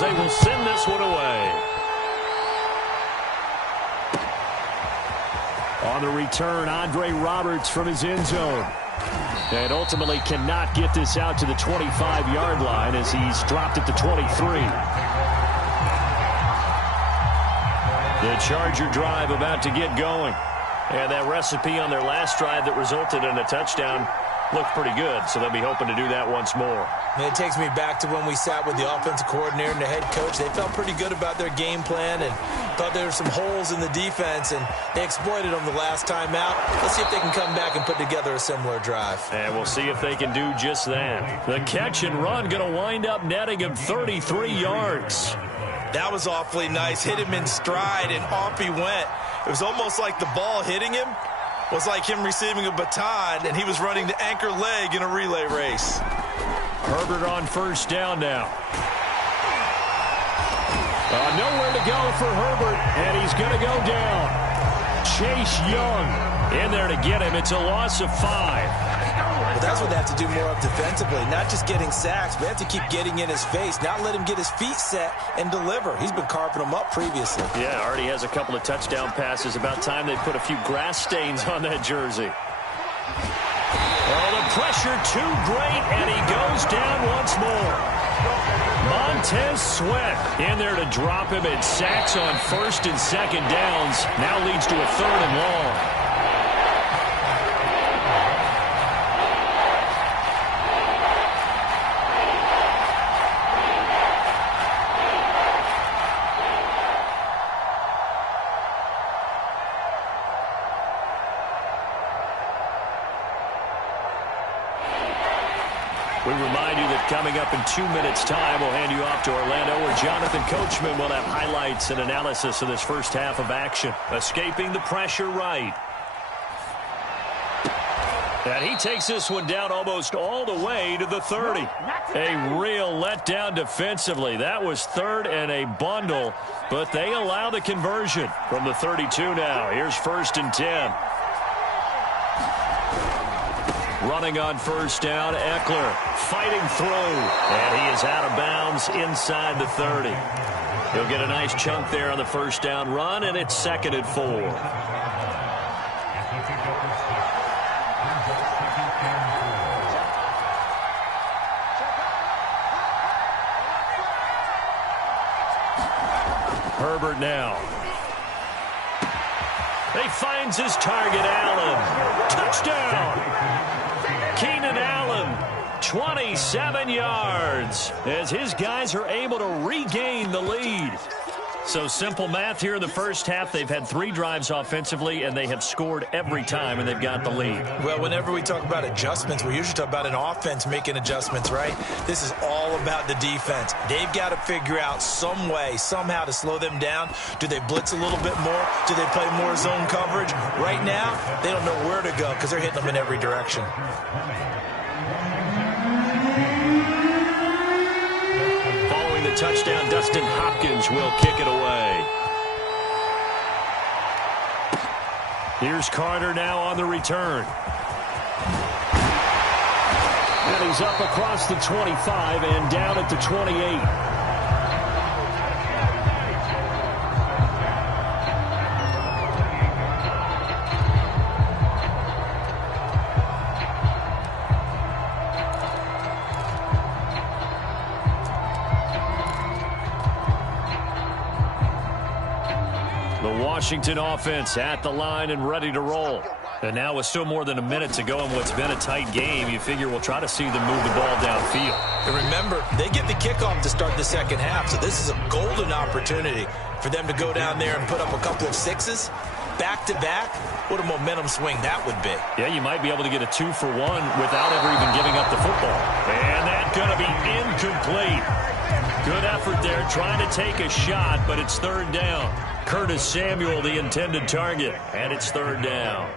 as they will send this one away. On the return, Andre Roberts from his end zone. And ultimately cannot get this out to the 25-yard line as he's dropped it to 23. The Charger drive about to get going. And that recipe on their last drive that resulted in a touchdown looked pretty good, so they'll be hoping to do that once more. And it takes me back to when we sat with the offensive coordinator and the head coach. They felt pretty good about their game plan and thought there were some holes in the defense, and they exploited them the last time out. Let's see if they can come back and put together a similar drive. And we'll see if they can do just that. The catch and run going to wind up netting him 33 yards. That was awfully nice. Hit him in stride, and off he went. It was almost like the ball hitting him was like him receiving a baton, and he was running the anchor leg in a relay race. Herbert on first down now. Nowhere to go for Herbert, and he's going to go down. Chase Young in there to get him. It's a loss of 5. Well, that's what they have to do more of defensively, not just getting sacks, but they have to keep getting in his face, not let him get his feet set and deliver. He's been carving them up previously. Yeah, already has a couple of touchdown passes. About time they put a few grass stains on that jersey. Oh, the pressure too great, and he goes down once more. Montez Sweat in there to drop him, and sacks on first and second downs. Now leads to a 3rd and long. We remind you that coming up in 2 minutes' time, we'll hand you off to Orlando, where Jonathan Coachman will have highlights and analysis of this first half of action. Escaping the pressure right. And he takes this one down almost all the way to the 30. A real letdown defensively. That was 3rd and a bundle, but they allow the conversion from the 32 now. Here's 1st and 10. Running on first down, Eckler fighting through, and he is out of bounds inside the 30. He'll get a nice chunk there on the first down run, and it's 2nd and 4. Herbert now. He finds his target, Allen. Touchdown! Keenan Allen, 27 yards, as his guys are able to regain the lead. So simple math here in the first half. They've had 3 drives offensively, and they have scored every time, and they've got the lead. Well, whenever we talk about adjustments, we usually talk about an offense making adjustments, right? This is all about the defense. They've got to figure out some way, somehow to slow them down. Do they blitz a little bit more? Do they play more zone coverage? Right now, they don't know where to go because they're hitting them in every direction. The touchdown, Dustin Hopkins will kick it away. Here's Carter now on the return. And he's up across the 25 and down at the 28. Washington offense at the line and ready to roll. And now with still more than a minute to go in what's been a tight game, you figure we'll try to see them move the ball downfield. And remember, they get the kickoff to start the second half, so this is a golden opportunity for them to go down there and put up a couple of 6s back-to-back. What a momentum swing that would be. Yeah, you might be able to get a 2-for-1 without ever even giving up the football. And that's going to be incomplete. Good effort there, trying to take a shot, but it's 3rd down. Curtis Samuel, the intended target, and it's 3rd down.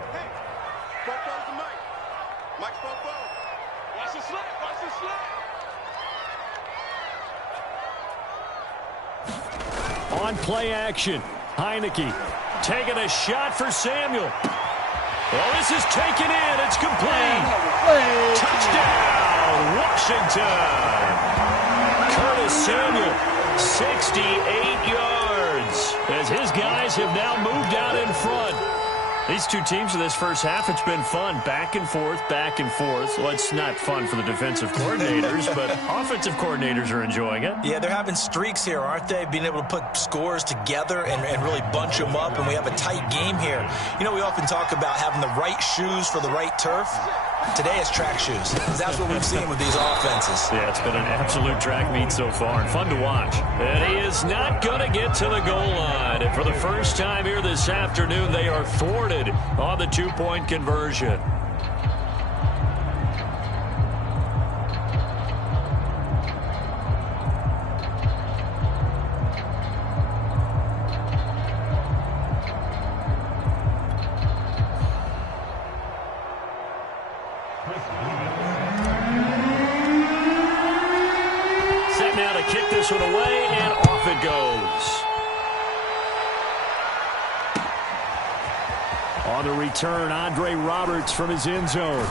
On play action, Heineke taking a shot for Samuel. Well, this is taken in. It's complete. Touchdown, Washington. Curtis Samuel 68 yards as his guys have now moved out in front. These two teams in this first half, it's been fun. Back and forth, back and forth. Well, it's not fun for the defensive coordinators, but offensive coordinators are enjoying it. Yeah, they're having streaks here, aren't they? Being able to put scores together and really bunch them up, and we have a tight game here. You know, we often talk about having the right shoes for the right turf. Today it's track shoes. That's what we've seen with these offenses. Yeah, it's been an absolute track meet so far and fun to watch. And he is not going to get to the goal line. And for the first time here this afternoon, they are thwarted on the two-point conversion. Set now to kick this one away, and off it goes. On the return, Andre Roberts from his end zone.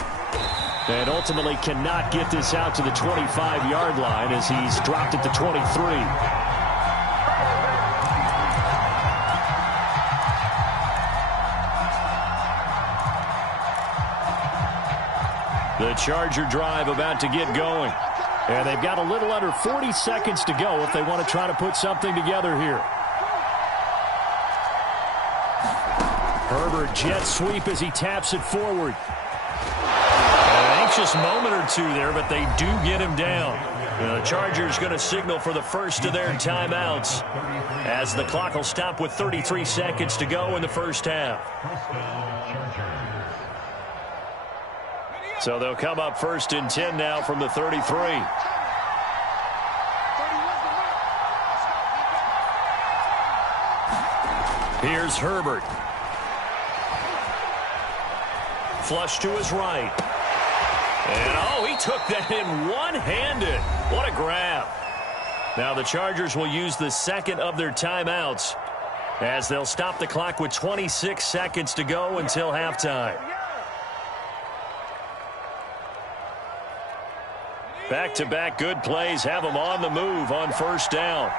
And ultimately cannot get this out to the 25-yard line as he's dropped at the 23. The Charger drive about to get going. And they've got a little under 40 seconds to go if they want to try to put something together here. Herbert jet sweep as he taps it forward. An anxious moment or two there, but they do get him down. The Chargers going to signal for the first of their timeouts as the clock will stop with 33 seconds to go in the first half. So they'll come up first and 10 now from the 33. Here's Herbert. Flush to his right. And, oh, he took that in one-handed. What a grab. Now the Chargers will use the second of their timeouts as they'll stop the clock with 26 seconds to go until halftime. Back-to-back good plays have them on the move on first down.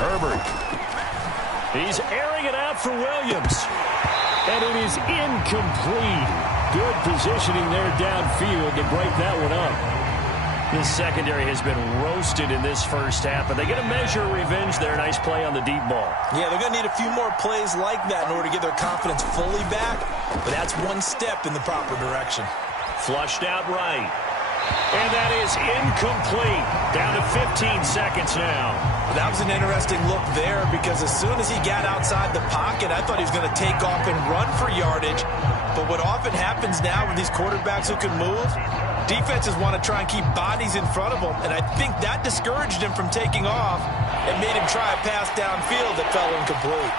Herbert. He's airing it out for Williams. And it is incomplete. Good positioning there downfield to break that one up. This secondary has been roasted in this first half, but they get a measure of revenge there. Nice play on the deep ball. Yeah, they're going to need a few more plays like that in order to get their confidence fully back, but that's one step in the proper direction. Flushed out right. And that is incomplete. Down to 15 seconds now. That was an interesting look there because as soon as he got outside the pocket, I thought he was going to take off and run for yardage. But what often happens now with these quarterbacks who can move, defenses want to try and keep bodies in front of them, and I think that discouraged him from taking off and made him try a pass downfield that fell incomplete.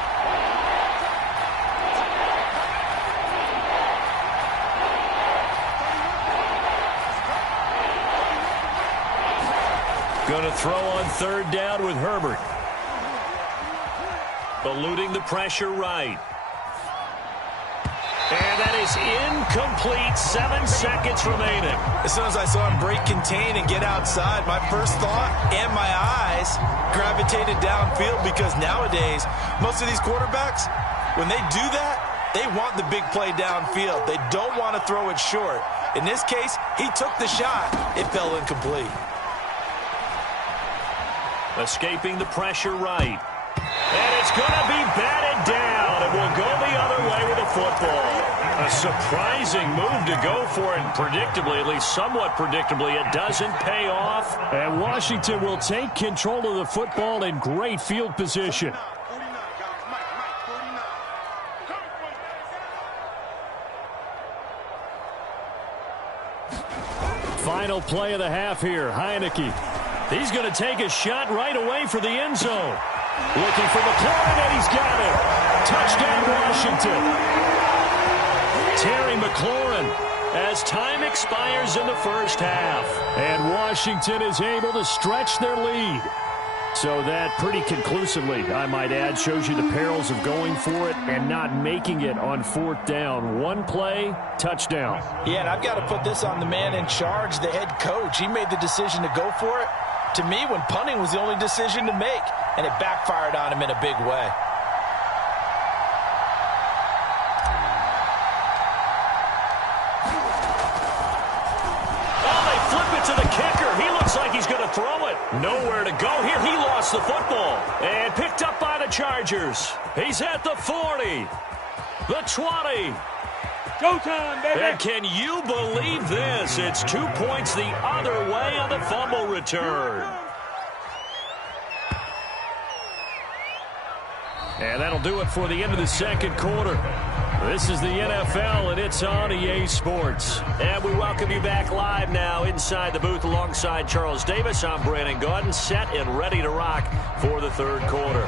Going to throw on third down with Herbert. Eluding the pressure right. And that is incomplete. 7 seconds remaining. As soon as I saw him break contain and get outside, my first thought and my eyes gravitated downfield because nowadays, most of these quarterbacks, when they do that, they want the big play downfield. They don't want to throw it short. In this case, he took the shot. It fell incomplete. Escaping the pressure right. And it's going to be batted down. It will go the other way with the football. A surprising move to go for it, and predictably, at least somewhat predictably, it doesn't pay off. And Washington will take control of the football in great field position. Final play of the half here. Heineke. He's going to take a shot right away for the end zone. Looking for McLaurin, and he's got it. Touchdown, Washington. Terry McLaurin as time expires in the first half. And Washington is able to stretch their lead. So that pretty conclusively, I might add, shows you the perils of going for it and not making it on fourth down. One play, touchdown. Yeah, and I've got to put this on the man in charge, the head coach. He made the decision to go for it. To me, when punting was the only decision to make, and it backfired on him in a big way. To the kicker. He looks like he's going to throw it. Nowhere to go here. He lost the football. And picked up by the Chargers. He's at the 40. The 20. Showtime, baby. And can you believe this? It's 2 points the other way on the fumble return. And that'll do it for the end of the second quarter. This is the NFL, and it's on EA Sports. And we welcome you back live now inside the booth alongside Charles Davis. I'm Brandon Gaudin, set and ready to rock for the third quarter.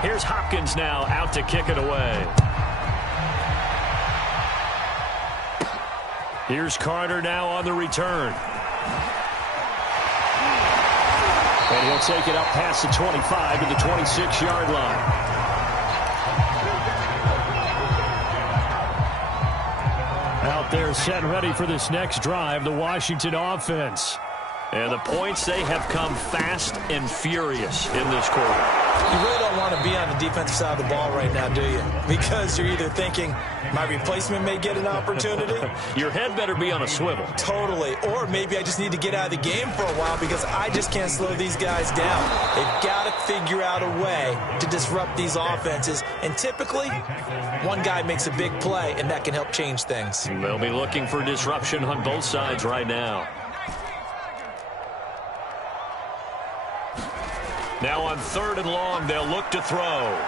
Here's Hopkins now out to kick it away. Here's Carter now on the return. And he'll take it up past the 25 to the 26-yard line. Out there set and ready for this next drive, the Washington offense. And the points, they have come fast and furious in this quarter. You really don't want to be on the defensive side of the ball right now, do you? Because you're either thinking, my replacement may get an opportunity. Your head better be on a swivel. Totally. Or maybe I just need to get out of the game for a while because I just can't slow these guys down. They've got to figure out a way to disrupt these offenses. And typically, one guy makes a big play, and that can help change things. They'll be looking for disruption on both sides right now. Now on third and long, they'll look to throw.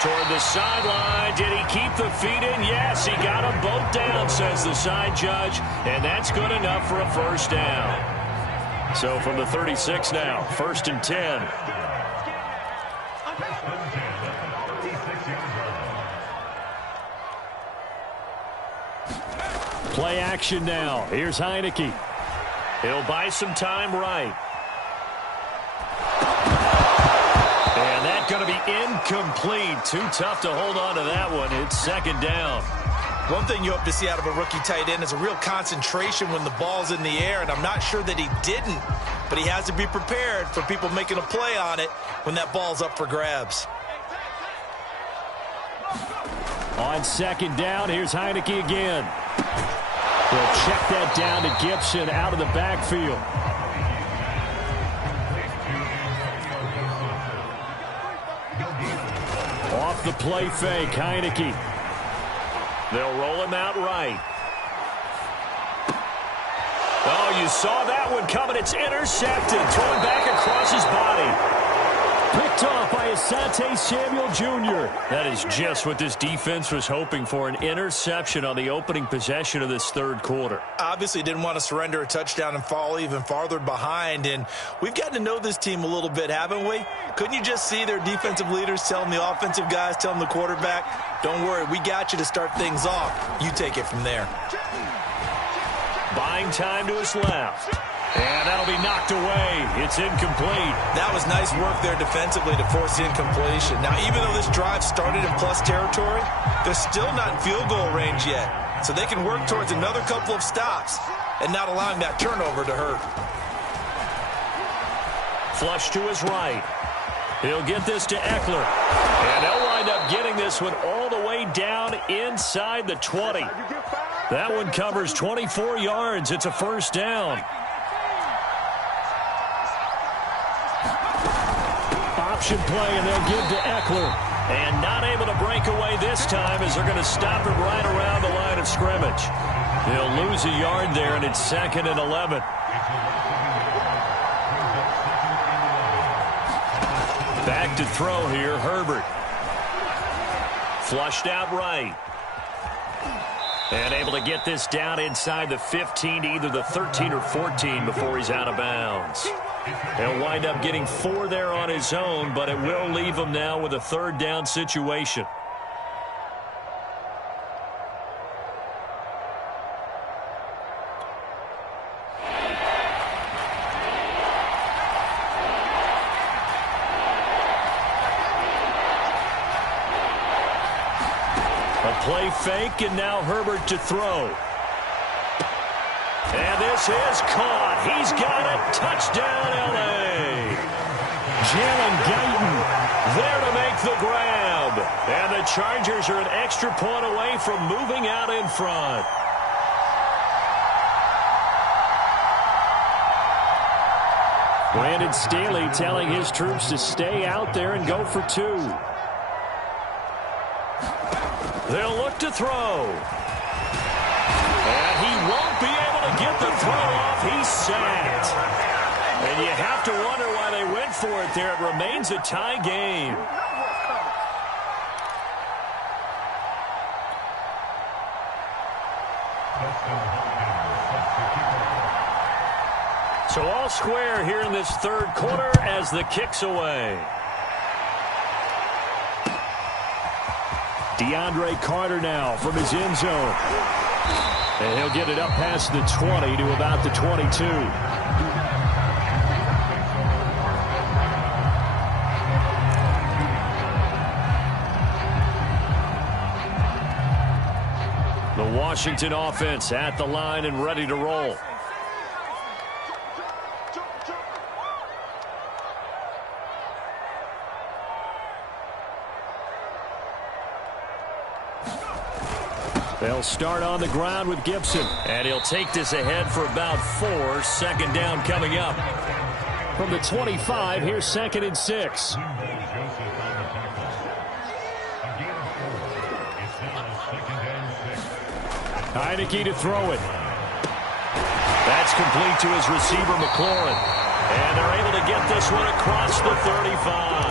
Toward the sideline. Did he keep the feet in? Yes, he got them both down, says the side judge. And that's good enough for a first down. So from the 36 now, 1st and 10. Play action now. Here's Heineke. He'll buy some time right. And that's going to be incomplete. Too tough to hold on to that one. It's second down. One thing you hope to see out of a rookie tight end is a real concentration when the ball's in the air, and I'm not sure that he didn't, but he has to be prepared for people making a play on it when that ball's up for grabs. On second down, here's Heineke again. They'll check that down to Gibson out of the backfield. Off the play fake, Heineke. They'll roll him out right. Oh, you saw that one coming. It's intercepted. Thrown back across his body. Picked off by Asante Samuel Jr. That is just what this defense was hoping for, an interception on the opening possession of this third quarter. Obviously didn't want to surrender a touchdown and fall even farther behind, and we've gotten to know this team a little bit, haven't we? Couldn't you just see their defensive leaders telling the offensive guys, telling the quarterback, don't worry, we got you to start things off. You take it from there. Buying time to his left. And that'll be knocked away. It's incomplete. That was nice work there defensively to force the incompletion. Now, even though this drive started in plus territory, they're still not in field goal range yet. So they can work towards another couple of stops and not allowing that turnover to hurt. Flush to his right. He'll get this to Eckler. And they'll wind up getting this one all the way down inside the 20. That one covers 24 yards. It's a first down. Option play, and they'll give to Eckler. And not able to break away this time as they're going to stop him right around the line of scrimmage. They'll lose a yard there, and it's 2nd and 11. Back to throw here, Herbert. Flushed out right. And able to get this down inside the 15 to either the 13 or 14 before he's out of bounds. He'll wind up getting 4 there on his own, but it will leave him now with a third down situation. A play fake, and now Herbert to throw. And this is caught. He's got it. Touchdown, L.A. Jalen Guyton there to make the grab. And the Chargers are an extra point away from moving out in front. Brandon Staley telling his troops to stay out there and go for two. They'll look to throw. And he won't be able to get the throw off. He's sacked. And you have to wonder why they went for it there. It remains a tie game. So all square here in this third quarter as the kick's away. DeAndre Carter now from his end zone. And he'll get it up past the 20 to about the 22. The Washington offense at the line and ready to roll. They'll start on the ground with Gibson. And he'll take this ahead for about 4. Second down coming up. From the 25, here's 2nd and 6. Heineke to throw it. That's complete to his receiver, McLaurin. And they're able to get this one across the 35.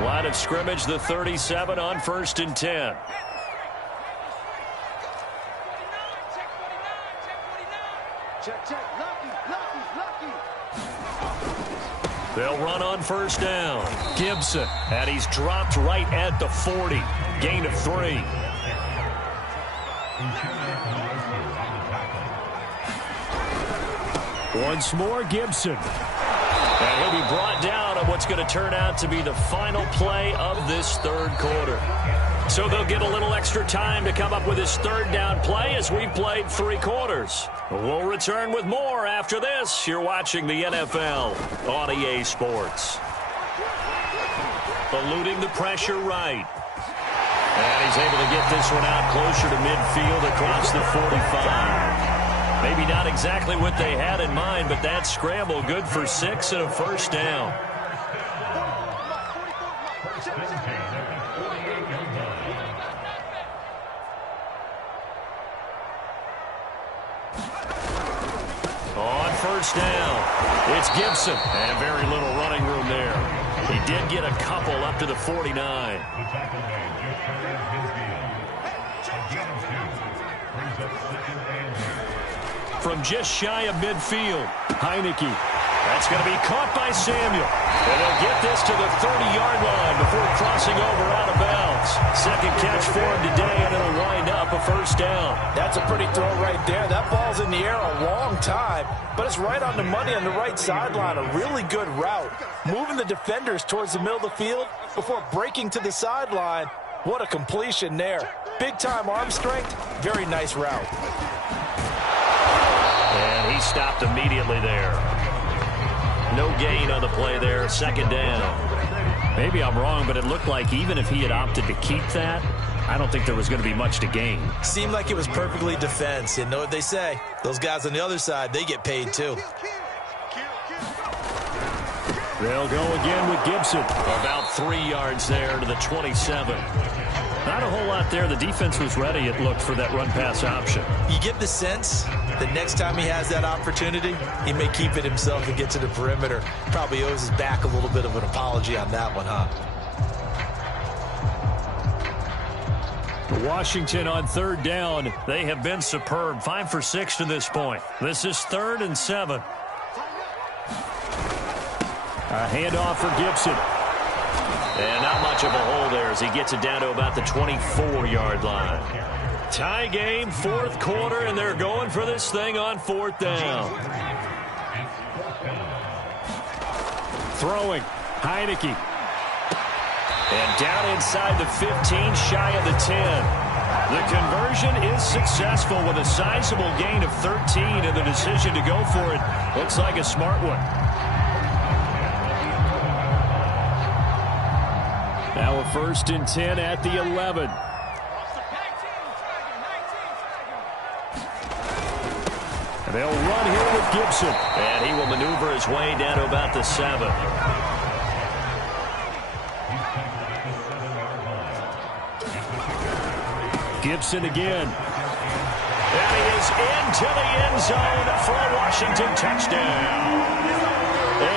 Line of scrimmage, the 37 on 1st and 10. They'll run on 1st down. Gibson, and he's dropped right at the 40. Gain of 3. Once more, Gibson. And he'll be brought down on what's going to turn out to be the final play of this third quarter. So they'll get a little extra time to come up with his third down play as we played 3 quarters. We'll return with more after this. You're watching the NFL on EA Sports. Eluding the pressure right. And he's able to get this one out closer to midfield across the 45. Maybe not exactly what they had in mind, but that scramble good for 6 and a 1st down. On 1st down, it's Gibson, and very little running room there. He did get a couple up to the 49. From just shy of midfield, Heineke. That's going to be caught by Samuel. And they'll get this to the 30-yard line before crossing over out of bounds. Second catch for him today, and it'll wind up a 1st down. That's a pretty throw right there. That ball's in the air a long time, but it's right on the money on the right sideline. A really good route. Moving the defenders towards the middle of the field before breaking to the sideline. What a completion there. Big-time arm strength. Very nice route. And he stopped immediately there. No gain on the play there. 2nd down. Maybe I'm wrong, but it looked like even if he had opted to keep that, I don't think there was going to be much to gain. Seemed like it was perfectly defense. You know what they say. Those guys on the other side, they get paid too. They'll go again with Gibson. About 3 yards there to the 27. Not a whole lot there. The defense was ready, it looked, for that run-pass option. You get the sense that next time he has that opportunity, he may keep it himself and get to the perimeter. Probably owes his back a little bit of an apology on that one, huh? Washington on 3rd down. They have been superb. 5 for 6 to this point. This is 3rd and 7. A handoff for Gibson. And not much of a hole there as he gets it down to about the 24-yard line. Tie game, 4th quarter, and they're going for this thing on 4th down. Throwing. Heineke. And down inside the 15, shy of the 10. The conversion is successful with a sizable gain of 13, and the decision to go for it looks like a smart one. Now a 1st and 10 at the 11. And they'll run here with Gibson. And he will maneuver his way down to about the 7. Gibson again. And he is into the end zone for a Washington touchdown.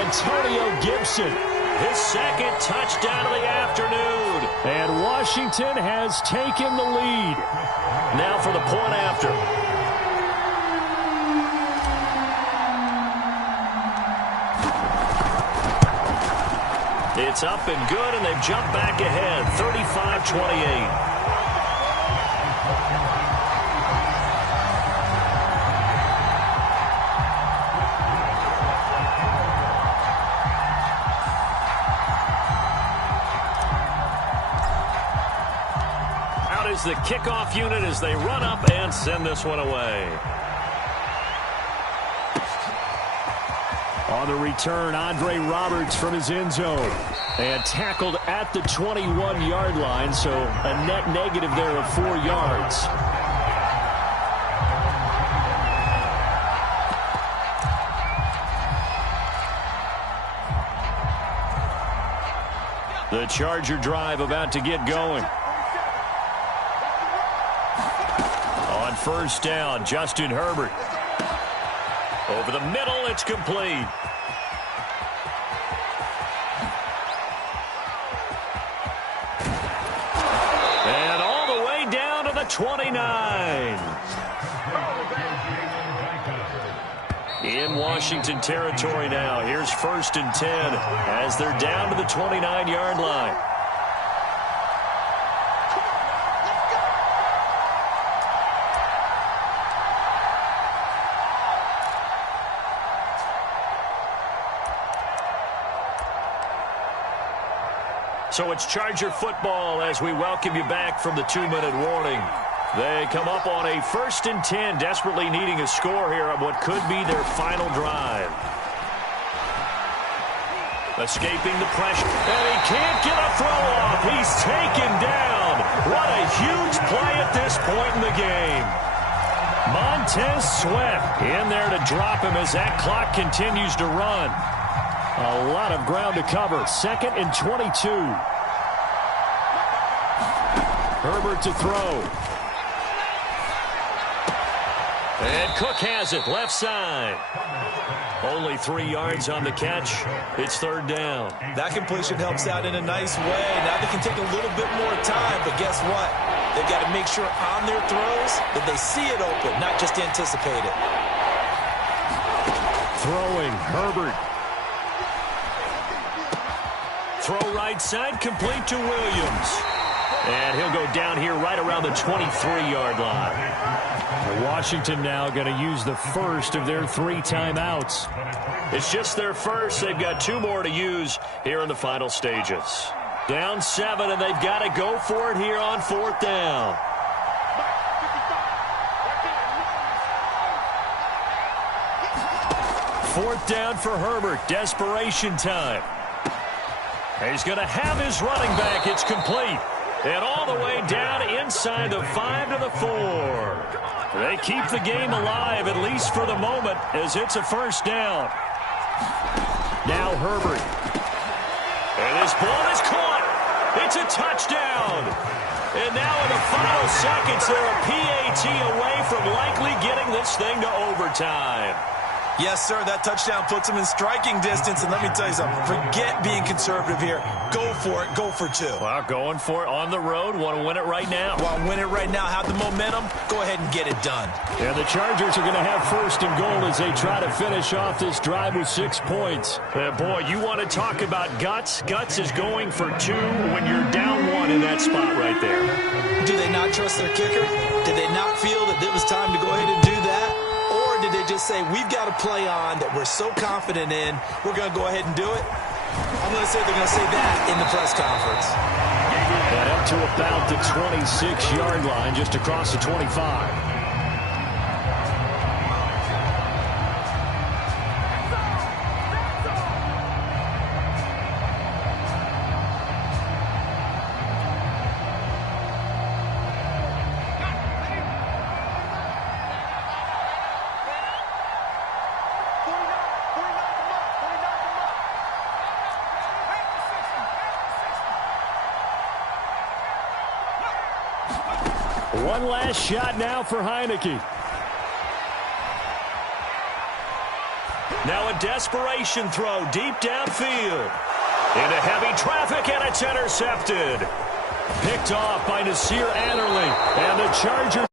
Antonio Gibson, his 2nd touchdown of the afternoon. And Washington has taken the lead. Now for the point after. It's up and good, and they've jumped back ahead, 35-28. Is the kickoff unit as they run up and send this one away. On the return, Andre Roberts from his end zone. And tackled at the 21-yard line, so a net negative there of 4 yards. The Charger drive about to get going. On 1st down, Justin Herbert. Over the middle, it's complete. And all the way down to the 29. In Washington territory now. Here's 1st and 10 as they're down to the 29-yard line. So it's Charger football as we welcome you back from the 2-minute warning. They come up on a 1st and 10, desperately needing a score here on what could be their final drive. Escaping the pressure, and he can't get a throw off. He's taken down. What a huge play at this point in the game. Montez Sweat in there to drop him as that clock continues to run. A lot of ground to cover. 2nd and 22. Herbert to throw. And Cook has it, left side. Only 3 yards on the catch. It's 3rd down. That completion helps out in a nice way. Now they can take a little bit more time, but guess what? They've got to make sure on their throws that they see it open, not just anticipate it. Throwing, Herbert. Throw right side, complete to Williams. And he'll go down here right around the 23-yard line. Washington now going to use the first of their 3 timeouts. It's just their first. They've got 2 more to use here in the final stages. Down 7, and they've got to go for it here on 4th down. Fourth down for Herbert. Desperation time. He's going to have his running back. It's complete. And all the way down inside the 5 to the 4. They keep the game alive, at least for the moment, as it's a first down. Now Herbert. And this ball is caught. It's a touchdown. And now in the final seconds, they're a PAT away from likely getting this thing to overtime. Yes, sir, that touchdown puts them in striking distance. And let me tell you something, forget being conservative here. Go for it. Go for two. Well, going for it on the road. Want to win it right now. Want to win it right now. Have the momentum. Go ahead and get it done. And the Chargers are going to have first and goal as they try to finish off this drive with 6 points. Boy, you want to talk about guts. Guts is going for 2 when you're down 1 in that spot right there. Do they not trust their kicker? Did they not feel that it was time to go ahead and do that? Or did they just say, we've got a play on that we're so confident in, we're going to go ahead and do it? I'm going to say they're going to say that in the press conference. And up to about the 26-yard line, just across the 25. One last shot now for Heineke. Now a desperation throw deep downfield. Into heavy traffic, and it's intercepted. Picked off by Nasir Adderley. And the Chargers